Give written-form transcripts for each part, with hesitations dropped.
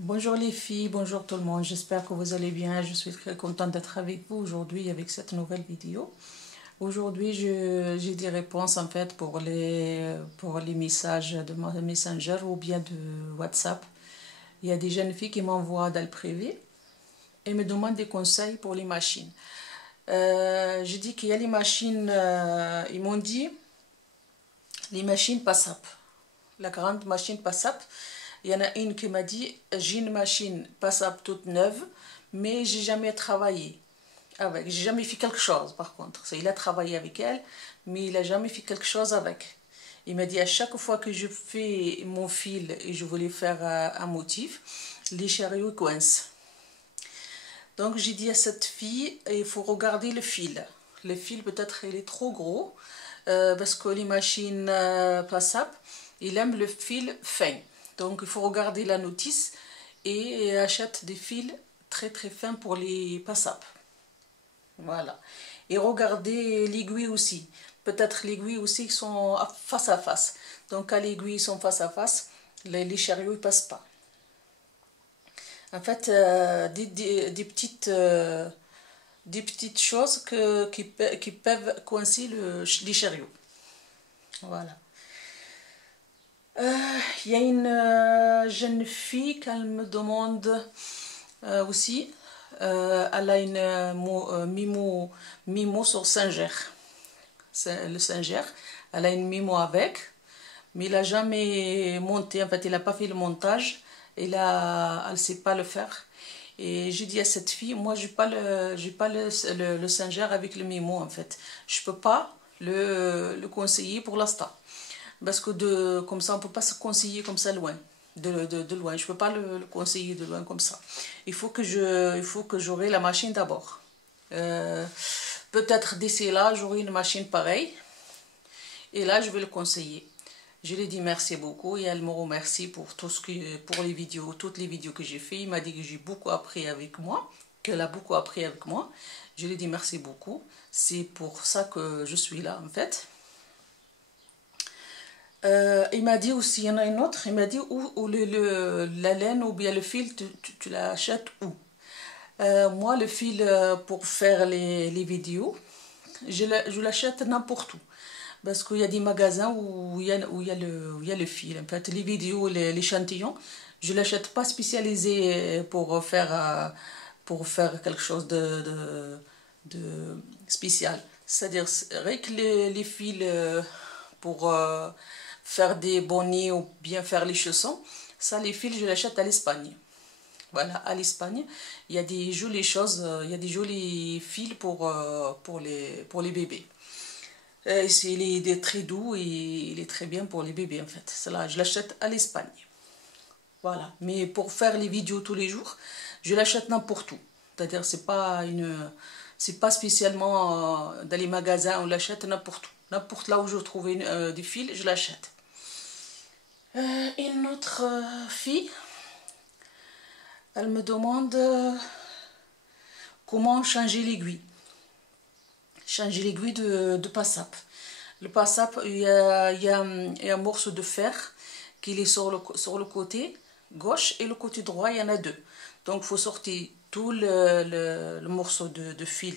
Bonjour les filles, bonjour tout le monde, j'espère que vous allez bien. Je suis très contente d'être avec vous aujourd'hui avec cette nouvelle vidéo. Aujourd'hui, j'ai des réponses en fait pour les messages de Messenger ou bien de WhatsApp. Il y a des jeunes filles qui m'envoient dans le privé et me demandent des conseils pour les machines. Je dis qu'il y a les machines, ils m'ont dit les machines PASSAP, la grande machine PASSAP. Il y en a une qui m'a dit j'ai une machine PASSAP toute neuve, mais j'ai jamais travaillé avec. J'ai jamais fait quelque chose par contre. Il a travaillé avec elle, mais il a jamais fait quelque chose avec. Il m'a dit à chaque fois que je fais mon fil et je voulais faire un motif, les chariots coincent. Donc j'ai dit à cette fille, il faut regarder le fil. Le fil peut-être il est trop gros parce que les machines PASSAP, il aime le fil fin. Donc il faut regarder la notice et achète des fils très très fins pour les PASSAP. Voilà. Et regardez l'aiguille aussi. Peut-être l'aiguille aussi qui sont face à face. Donc quand l'aiguille sont face à face, les chariots ne passent pas. En fait, des petites choses qui peuvent coincer les chariots. Voilà. Il y a une jeune fille qui me demande aussi, elle a une Mimo sur Singer. Le Singer, elle a une Mimo avec, mais il n'a jamais monté, en fait, il n'a pas fait le montage, elle ne sait pas le faire. Et j'ai dit à cette fille, moi, je n'ai pas le Singer avec le Mimo, en fait. Je ne peux pas le conseiller pour l'instant. Parce que comme ça, on ne peut pas se conseiller comme ça loin. De loin. Je ne peux pas le conseiller de loin comme ça. Il faut que j'aurai la machine d'abord. Peut-être d'ici là, j'aurai une machine pareille. Et là, je vais le conseiller. Je lui ai dit merci beaucoup et elle me remercie pour pour les vidéos, toutes les vidéos que j'ai fait. Il m'a dit que j'ai beaucoup appris avec moi, qu'elle a beaucoup appris avec moi. Je lui ai dit merci beaucoup. C'est pour ça que je suis là en fait. Il m'a dit aussi, il y en a une autre, il m'a dit où la laine ou bien le fil, tu l'achètes où? Moi, le fil pour faire les vidéos, je l'achète n'importe où. Parce qu'il y a des magasins où il y a le fil. En fait, les vidéos, l'échantillon, je ne l'achète pas spécialisé pour faire quelque chose de spécial. C'est-à-dire, avec les fils pour faire des bonnets ou bien faire les chaussons, ça, les fils, je l'achète à l'Espagne. Voilà, à l'Espagne, il y a des jolies choses, il y a des jolis fils pour les bébés. Il est très doux et il est très bien pour les bébés en fait. Cela, je l'achète à l'Espagne. Voilà. Mais pour faire les vidéos tous les jours, je l'achète n'importe où. C'est-à-dire, c'est pas spécialement dans les magasins, on l'achète n'importe où. N'importe là où je trouve des fils, je l'achète. Une autre fille, elle me demande comment changer l'aiguille. Changer l'aiguille de PASSAP. Le PASSAP, il y a un morceau de fer qui est sur le côté gauche et le côté droit, il y en a deux. Donc, il faut sortir tout le morceau de fil.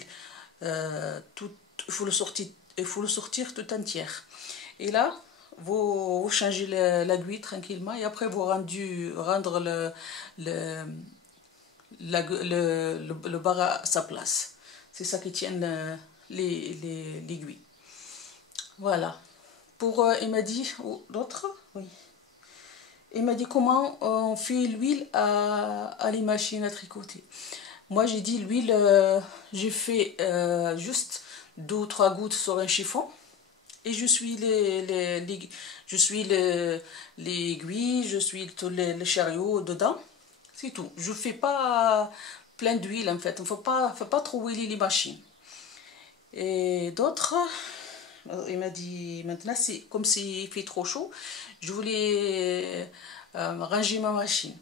Il faut le sortir tout entière. Et là, vous changez l'aiguille tranquillement et après, vous rendre le barre à sa place. C'est ça qui tient l'aiguille. Voilà. Il m'a dit, l'autre, oui. Il m'a dit comment on fait l'huile à les machines à tricoter. Moi, j'ai dit l'huile, j'ai fait juste 2 ou 3 gouttes sur un chiffon. Et je suis l'aiguille, je suis tous les chariots dedans. C'est tout. Je ne fais pas plein d'huile en fait. Il ne faut pas trop huiler les machines. Et d'autres, il m'a dit maintenant, comme s'il fait trop chaud, je voulais ranger ma machine.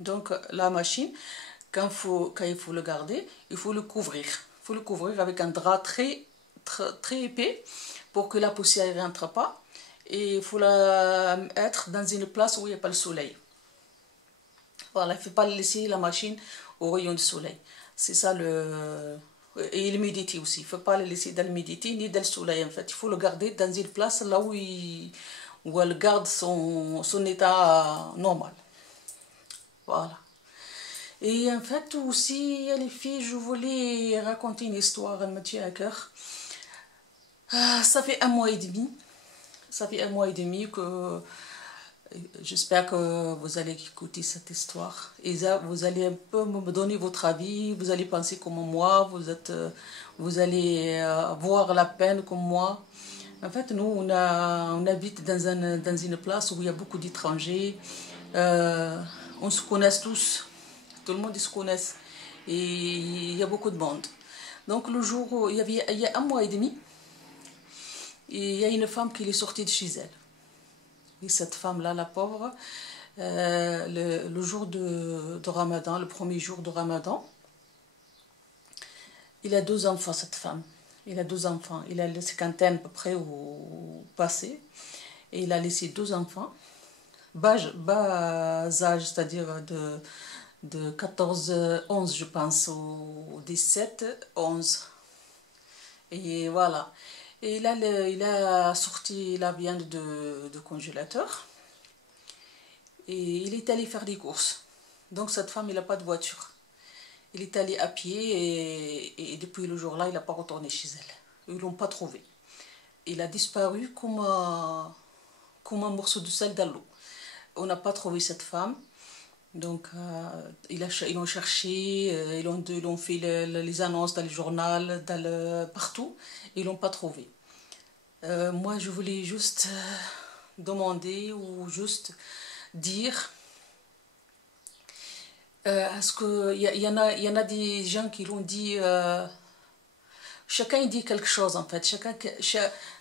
Donc la machine, quand il faut le garder, il faut le couvrir. Il faut le couvrir avec un drap très épais pour que la poussière ne rentre pas. Et il faut être dans une place où il n'y a pas le soleil. Voilà, il ne faut pas laisser la machine au rayon du soleil. C'est ça le... Et l'humidité aussi. Il ne faut pas le laisser dans l'humidité ni dans le soleil en fait. Il faut le garder dans une place là où elle garde son état normal. Voilà. Et en fait aussi, les filles, je voulais raconter une histoire, elle me tient à cœur. Ça fait 1 mois et demi. Ça fait 1 mois et demi que j'espère que vous allez écouter cette histoire. Et ça, vous allez un peu me donner votre avis. Vous allez penser comme moi. Vous allez voir la peine comme moi. En fait, nous, on habite dans une place où il y a beaucoup d'étrangers. On se connaît tous. Tout le monde se connaît. Et il y a beaucoup de monde. Donc, le jour où il y a 1 mois et demi, il y a une femme qui est sortie de chez elle. Et cette femme-là, la pauvre, le jour de Ramadan, le premier jour de Ramadan, il a 2 enfants, cette femme. Il a 2 enfants. Il a la cinquantaine à peu près au passé. Et il a laissé 2 enfants. Bas âge, c'est-à-dire de 14, 11, je pense, ou 17, 11. Et voilà. Et il a sorti la viande de congélateur. Et il est allé faire des courses. Donc cette femme, il n'a pas de voiture. Il est allé à pied et depuis le jour-là, il n'a pas retourné chez elle. Ils ne l'ont pas trouvé. Il a disparu comme un morceau de sel dans l'eau. On n'a pas trouvé cette femme. Donc, ils ont cherché, ils ont fait les annonces dans le journal, partout. Ils ne l'ont pas trouvé. Moi, je voulais juste demander ou juste dire, est-ce qu'il y en a des gens qui l'ont dit, chacun dit quelque chose en fait,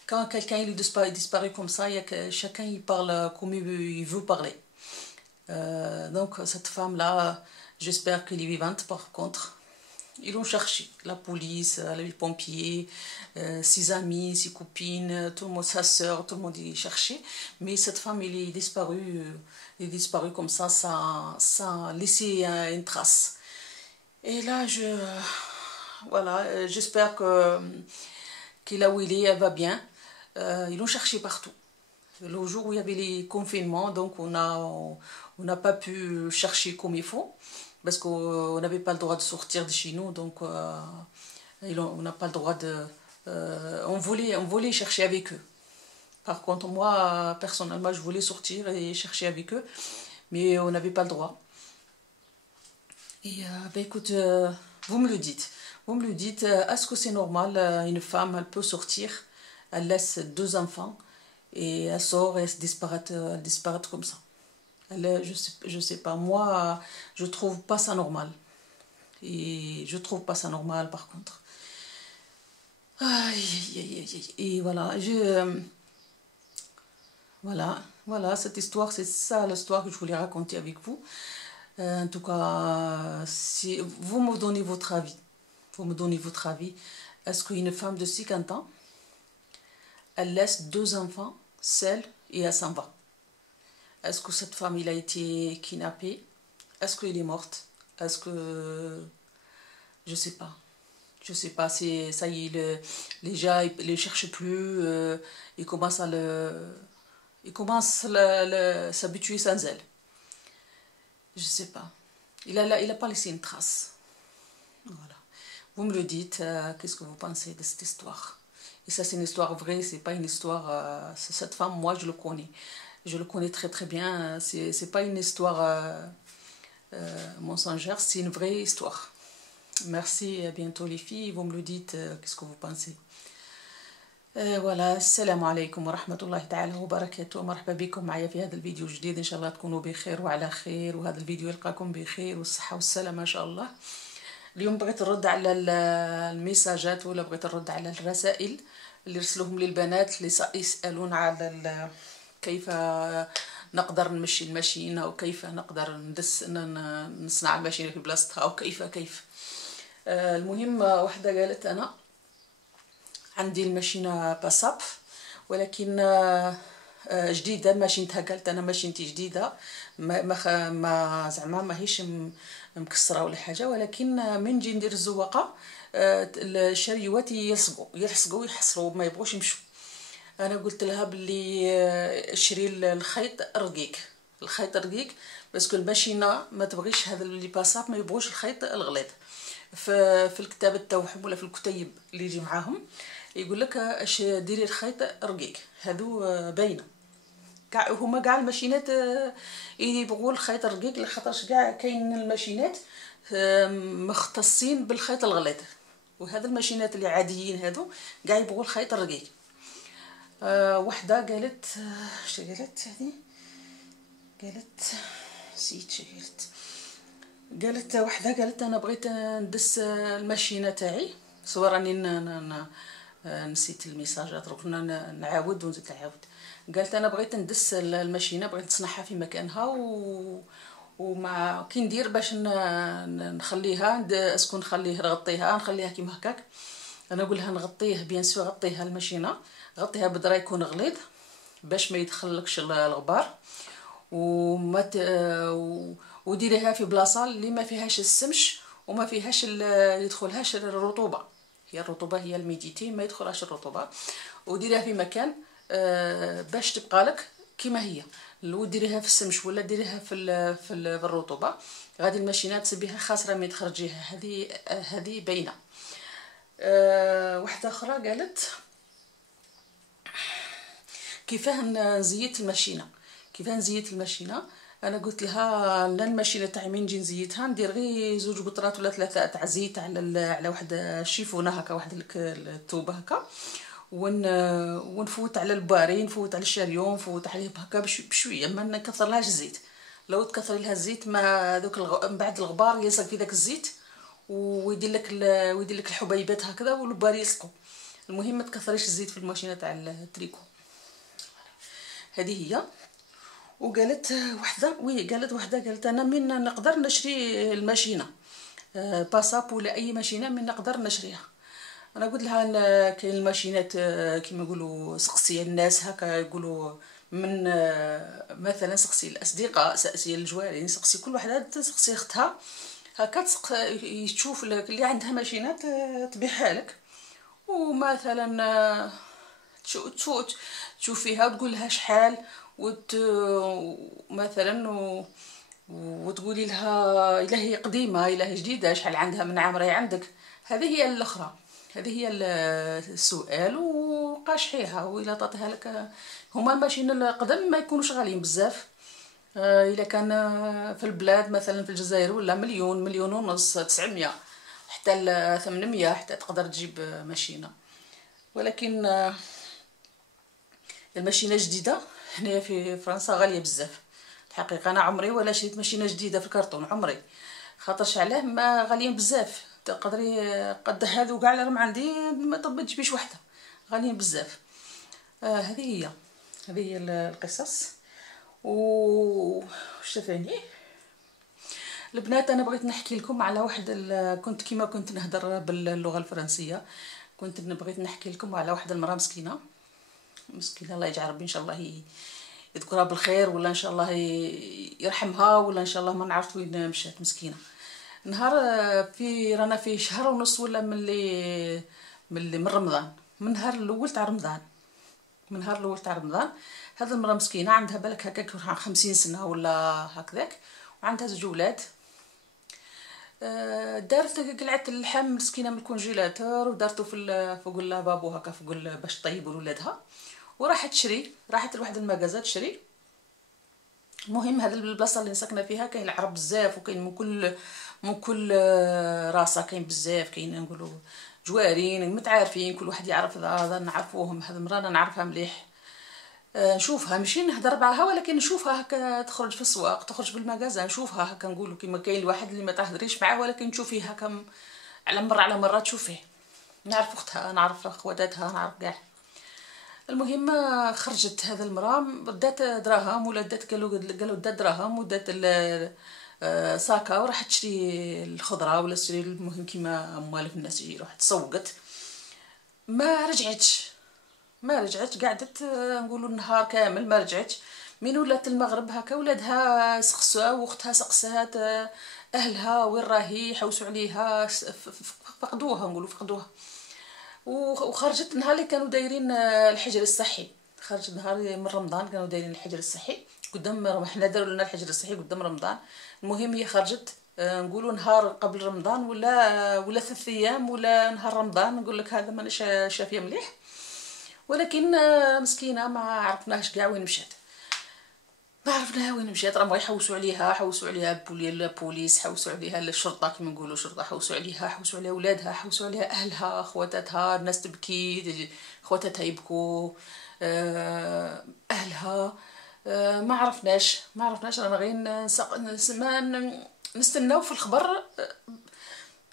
quand quelqu'un il disparaît comme ça, chacun il parle comme il veut parler. Donc cette femme-là, j'espère qu'elle est vivante par contre. Ils l'ont cherché, la police, les pompiers, ses amis, ses copines, tout le monde, sa soeur, tout le monde est cherché. Mais cette femme, elle est disparue comme ça, sans laisser une trace. Et là, voilà, j'espère que là où il est, elle va bien. Ils l'ont cherché partout. Le jour où il y avait les confinements, donc on n'a pas pu chercher comme il faut. Parce qu'on n'avait pas le droit de sortir de chez nous, donc on n'a pas le droit de... on voulait chercher avec eux. Par contre, moi, personnellement, je voulais sortir et chercher avec eux, mais on n'avait pas le droit. Et ben écoute, vous me le dites. Vous me le dites, est-ce que c'est normal, une femme, elle peut sortir, elle laisse 2 enfants, et elle sort et elle disparaît comme ça. Je sais pas, moi, je trouve pas ça normal. Et je trouve pas ça normal, par contre. Aïe, aïe, aïe, aïe. Et voilà, voilà, cette histoire, c'est ça l'histoire que je voulais raconter avec vous. En tout cas, si vous me donnez votre avis, est-ce qu'une femme de 50 ans, elle laisse 2 enfants seule et elle s'en va? Est-ce que cette femme, il a été kidnappée? Est-ce qu'elle est morte? Est-ce que... Je sais pas. Je sais pas, ça y est, les gens, ils ne les cherchent plus. Ils commencent à s'habituer sans elle. Je sais pas. Il a pas laissé une trace. Voilà. Vous me le dites, qu'est-ce que vous pensez de cette histoire? Et ça, c'est une histoire vraie, c'est pas une histoire... cette femme, moi, je le connais. Je le connais très très bien. C'est pas une histoire mensongère, c'est une vraie histoire. Merci, à bientôt les filles. Vous me le dites, qu'est-ce que vous pensez? voilà, السلام عليكم ورحمة الله تعالى وبركاته. مرحبا بكم معايا في هذا الفيديو الجديد. إن شاء الله تكونوا بخير وعلى خير، وهذا الفيديو يلقاكم بخير والصحة والسلامة إن شاء الله. اليوم بغيت نرد على الميساجات ولا بغيت نرد على الرسائل اللي رسلوهم للبنات اللي يسألون على كيف نقدر نمشي الماشينة أو كيف نقدر نصنع الماشينة في بلاصتها أو كيف. المهم واحدة قالت أنا عندي الماشينة باساب ولكن جديدة، ماشينتها قالت أنا ماشينتي جديدة زعما ماهيش مكسره ولا حاجه، ولكن من نجي ندير الزواقه الشريوات يلصقوا يحصروا ما يبغوش يمشوا. انا قلت لها باللي شري الخيط رقيق، الخيط رقيق باسكو الماشينه ما تبغيش هذا اللي باساب، ما يبغوش الخيط الغليظ. في الكتاب تاعهم ولا في الكتيب اللي يجي معاهم يقول لك اش ديري الخيط رقيق، هذو باينه كاع هما كاع الماشينات يبغوا الخيط الرقيق، لخاطرش كاع كاين الماشينات مختصين بالخيط الغليظ، وهذا الماشينات اللي عاديين هادو كاع يبغوا الخيط الرقيق. وحده قالت اش قالت هذه، قالت نسيت شي قالت وحده قالت انا بغيت ندس الماشينه تاعي، صور راني نسيت الميساجات درك نعاود ونزيد نعاود. قالت انا بغيت ندس الماشينه، بغيت نصنعها في مكانها وما كي ندير باش نخليها اسكو نخليه نغطيها نخليها كيما هكاك. انا نقول لها نغطيه بيان سور، غطيها الماشينه غطيها بدرا يكون غليظ باش ما يدخلكش الغبار، وما وديريها في بلاصه اللي ما فيهاش السمش وما فيهاش يدخلهاش الرطوبه، هي الرطوبه هي الميديتي ما يدخلهاش الرطوبه، وديريها في مكان باش تبقى لك كيما هي. لو ديريها في السمش ولا ديريها في الرطوبه غادي الماشينات تسبيها خاسره ما تخرجيها. هذه باينه. واحده اخرى قالت كيفاه نزيت الماشينه، كيفاه نزيت الماشينه. انا قلت لها لا الماشينه تاعي من نجي نزيتها ندير غير 2 قطرات ولا 3 تاع زيت على واحد الشيفونه هكا، واحد التوبه هكا، ونفوت على الباري، نفوت على الشاريون، نفوت عليه هكا بشويه، ما نكثرلهاش الزيت. لو تكثري لها الزيت ما دوك من بعد الغبار يلصق في داك الزيت ويدير لك الحبيبات هكذا والباري يلصقوا. المهم ما تكثريش الزيت في الماشينه تاع التريكو. هذه هي. وقالت وحده قالت انا من نقدر نشري الماشينه باساب ولا اي ماشينه من نقدر نشريها. انا قلت لها كاين الماشينات كيما يقولوا سقسي الناس هكا يقولوا من مثلا سقسي الاصدقاء، سقسي الجوارين، سقسي كل وحده تسقسي اختها هكا تشوف اللي عندها ماشينات تبيعها لك، ومثلا تشوفيها وتقول لها شحال مثلا وتقولي لها الا هي قديمه الا هي جديده شحال عندها من عام راهي عندك. هذه هي الاخرى، هذه هي السؤال وقاشحيها. وإلا تعطيها لك هما الماشين القدم ما يكونوش غاليين بزاف. الا كان في البلاد مثلا في الجزائر ولا مليون ونص 900 حتى 800 حتى تقدر تجيب ماشينه. ولكن الماشينه جديده هنا في فرنسا غاليه بزاف الحقيقه. انا عمري ولا شريت ماشينه جديده في الكرتون عمري، خاطرش علاه ما غاليين بزاف. تقدري قد هذو كاع راهم عندي ما تجيبيش وحده، غاليين بزاف. هذه هي القصص. وش ثاني البنات، انا بغيت نحكي لكم على واحد كنت نهضر باللغه الفرنسيه، بغيت نحكي لكم على واحده المراه مسكينه الله يجعل ربي ان شاء الله يذكرها بالخير، ولا ان شاء الله يرحمها، ولا ان شاء الله ما نعرف وين مشات مسكينه. نهار رانا في شهر ونص ولا من رمضان، من نهار الاول تاع رمضان، هذا المراه مسكينه عندها بالك هكاك 50 سنه ولا هكذاك، وعندها 2 ولاد. دارت قلعت اللحم مسكينه من الكونجيلاتور ودارته فوق بابو هكا فوق باش طيب ولادها، راحت لواحد المغازه تشري. المهم هذا البلاصه اللي ساكنه فيها كاين العرب بزاف، وكاين من كل راسه، كاين بزاف، كاين نقولوا جوارين متعارفين، كل واحد يعرف هذا نعرفوهم. هذا المراه انا نعرفها مليح، نشوفها ماشي نهضر معها ولكن نشوفها هكا تخرج في السواق، تخرج بالمغازه، نشوفها هكا نقولوا كيما كاين الواحد اللي ما تهضريش معاه ولكن تشوفيه هكا على مره تشوفيه. نعرف اختها، نعرف خواتاتها، نعرف كاع. المهم خرجت هذا المراه دات دراهم ولا قالوا دات دراهم ودات ساكا وراحت تشري الخضره ولا تشري المهم كيما اموال الناس يجي، راحت تسوقت ما رجعتش قعدت نقولوا النهار كامل ما رجعتش. من ولات المغرب هكا ولادها سقسوها واختها سقسات اهلها وين راهي، حوسوا عليها، فقدوها، نقولوا فقدوها. وخرجت نهار اللي كانوا دايرين الحجر الصحي، خرجت نهار من رمضان كانوا دايرين الحجر الصحي قدام، حنا داروا لنا الحجر الصحي قدام رمضان. المهم هي خرجت نقولوا نهار قبل رمضان ولا 3 ايام ولا نهار رمضان، نقول لك هذا مانيش شافيه مليح. ولكن مسكينه ما عرفناش كاع وين مشات، ما عرفناها وين مشات. راهم يحوسوا عليها، حوسوا عليها البوليس، حوسوا عليها الشرطه كيما نقولوا الشرطه، حوسوا عليها، حوسوا عليها ولادها، حوسوا عليها اهلها، خواتاتها، الناس تبكي، خواتاتها يبكوا، اهلها. ما عرفناش رانا غير نستناو في الخبر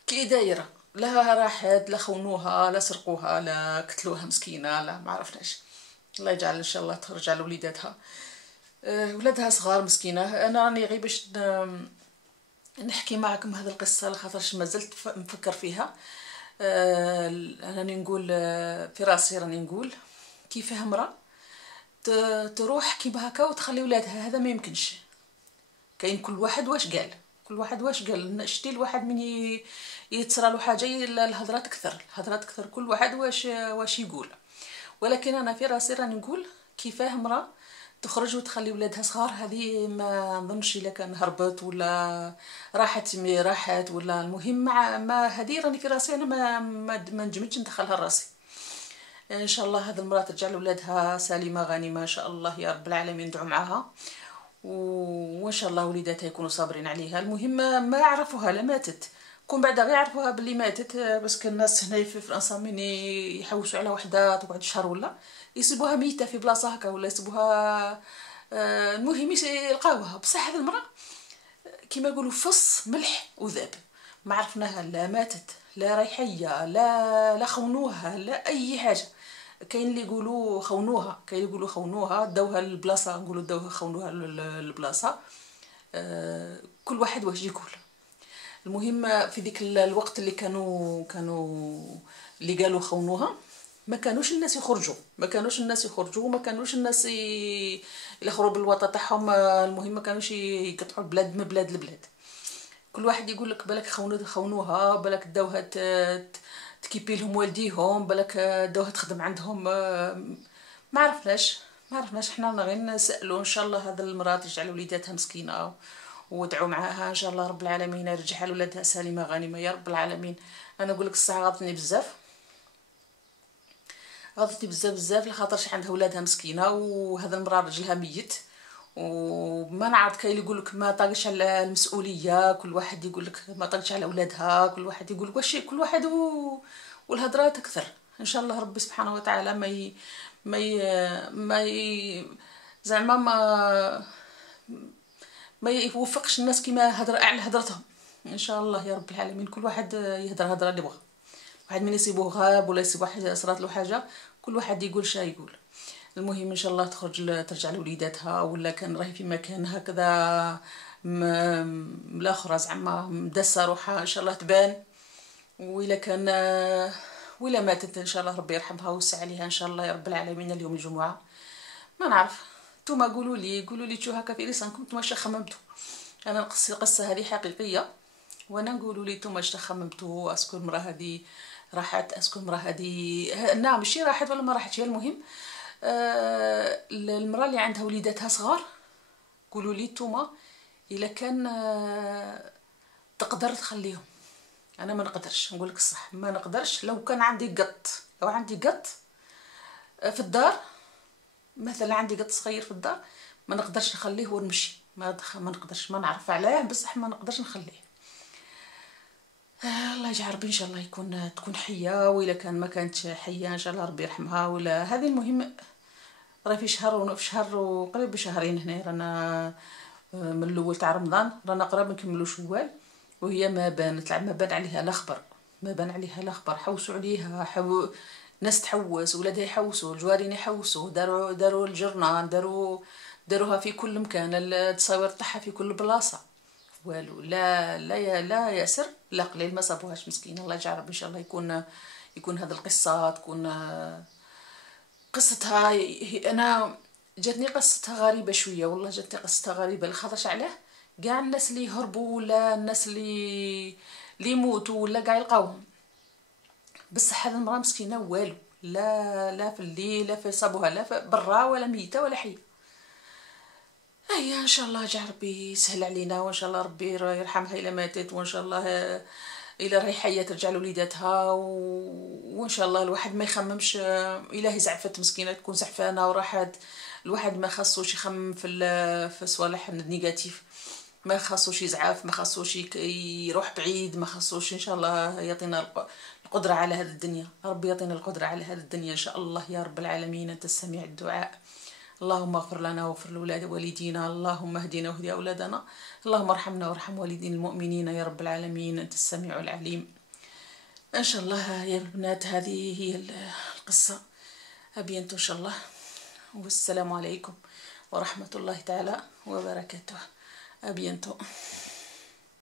كي دايره. لا راحت، لا خونوها، لا سرقوها، لا قتلوها مسكينه، لا ما عرفناش. الله يجعل ان شاء الله ترجع لوليداتها. ولادها صغار مسكينه. انا راني غير باش نحكي معكم هذه القصه لخاطرش ما زلت نفكر فيها. راني نقول في راسي، راني نقول كيفاه امراه تروح كيما هكا وتخلي ولادها، هذا ما يمكنش. كاين كل واحد واش قال، كل واحد واش قال. شتي الواحد من يتصرى له حاجه الهضره تكثر، الهضره تكثر، كل واحد واش يقول. ولكن انا في راسي راني نقول كيفاه امراه تخرج وتخلي ولادها صغار، هذه ما نظنش الا كان هربت ولا راحت ولا المهم ما هذه راني في راسي انا ما نجمتش ندخلها لراسي. ان شاء الله هذه المراه ترجع لولادها سليمه غانمه ان شاء الله يا رب العالمين. ندعو معاها وان شاء الله وليداتها يكونوا صابرين عليها. المهم ما عرفوها لا ماتت، كون بعدا غير عرفوها باللي ماتت، باسكو الناس هنا في فرنسا من يحوسوا على وحده تقعد شهر ولا يسيبوها ميته في بلاصه هكا ولا يسيبوها. المهم يلقاوها. بصح هذه المراه كيما يقولوا فص ملح وذاب، ما عرفناها لا ماتت لا رايحيه لا خونوها لا اي حاجه. كاين اللي يقولوا خونوها، كاين اللي يقولوا خونوها داوها للبلاصه، نقولوا داوها خونوها للبلاصه. كل واحد واش يقول. المهم في ذيك الوقت اللي كانوا اللي قالوا خونوها، ما كانوش الناس يخرجوا، ما كانوش الناس يخرجوا بالوطن تاعهم. المهم ما كانوش يقطعوا البلاد من بلاد لبلاد. كل واحد يقول لك بالك خونوها، بالك داوها تكيبي لهم والديهم، بالك داوها تخدم عندهم. ما عرفناش حنا غير نسالوا. ان شاء الله هذا المراه تجعل وليداتها مسكينه ودعوا معاها ان شاء الله رب العالمين يرجعها لولادها سليمه غانمه يا رب العالمين. انا نقول لك الصح غاضتني بزاف لخاطرش عندها ولادها مسكينه، وهذا المراه رجلها ميت. وما نعرف كاين اللي يقول لك ما طاقش على المسؤوليه، كل واحد يقول لك ما طاقش على اولادها، كل واحد يقول واش كل واحد والهضره تكثر. ان شاء الله ربي سبحانه وتعالى ما زعما ما يوفقش الناس كيما هضر على هضرتهم. ان شاء الله يا رب العالمين. كل واحد يهضر هضره اللي بغى. واحد من يصيبوه غاب ولا يصيب واحد صرات له حاجه، كل واحد يقول شا يقول. المهم ان شاء الله ترجع لوليداتها، ولا كان راهي في مكان هكذا ملاخره زعما مدسه روحها ان شاء الله تبان. وإلا كان ولا ماتت ان شاء الله ربي يرحمها ويوسع عليها ان شاء الله يا رب العالمين. اليوم الجمعه ما نعرف، نتوما قولوا لي شو هكا في لسانكم نتوما واش خممتوا. انا القصه هذه حقيقيه، وانا نقولوا لي نتوما واش خممتوا. اسكو المراه هذه راحت، اسكو المراه هذه نعم ماشي راحت ولا ما راحتش. المهم المراه اللي عندها وليداتها صغار، قولوا لي نتوما الا كان تقدر تخليهم. انا ما نقدرش، نقول لك الصح ما نقدرش. لو كان عندي قط، لو عندي قط في الدار مثلا، عندي قط صغير في الدار، ما نقدرش نخليه ونمشي. ما نقدرش، ما نعرف علاه بصح ما نقدرش نخليه. الله يجعل ربي ان شاء الله تكون حيه، واذا كان ما كانتش حيه ان شاء الله ربي يرحمها. ولا هذه المهم راه في شهر وقريب بشهرين هنا رانا من الاول تاع رمضان، رانا قراب نكملوا شوال، وهي ما بان عليها لا خبر، ما بان عليها لا خبر. حوسوا عليها، ناس تحوس، ولادها يحوسوا، الجوارين يحوسوا، داروا الجرنان، داروها في كل مكان، التصاوير تاعها في كل بلاصه، والو لا ياسر لا قليل ما صابوهاش مسكينه. الله يجعل ربي ان شاء الله يكون هذه القصه تكون قصتها. انا جاتني قصتها غريبة شوية، والله جاتني قصتها غريبة لخاطرش علاه كاع الناس اللي يهربوا ولا الناس اللي يموتوا ولا كاع يلقاوهم، بصح هذه المراه مسكينه والو، لا في الليل لا في صابوها لا في برا ولا ميته ولا حيه. هيا ان شاء الله جا ربي يسهل علينا، وان شاء الله ربي يرحمها الا ماتت، وان شاء الله الا راهي حيه ترجع لوليداتها وان شاء الله الواحد ما يخممش الهي زعفت مسكينه تكون زعفانه وراحت. الواحد ما خاصوش يخمم في صوالح نيجاتيف، ما خاصوش يزعف، ما خاصوش يروح بعيد، ما خاصوش. ان شاء الله يعطينا القدرة على هذه الدنيا، ربي يعطينا القدرة على هذه الدنيا ان شاء الله يا رب العالمين. انت السميع الدعاء. اللهم اغفر لنا واغفر لولاد والدينا، اللهم اهدنا واهدي اولادنا، اللهم ارحمنا وارحم والدين المؤمنين يا رب العالمين. انت السميع العليم. ان شاء الله يا البنات هذه هي القصة. ابينتو ان شاء الله، والسلام عليكم ورحمة الله تعالى وبركاته. ابينتو.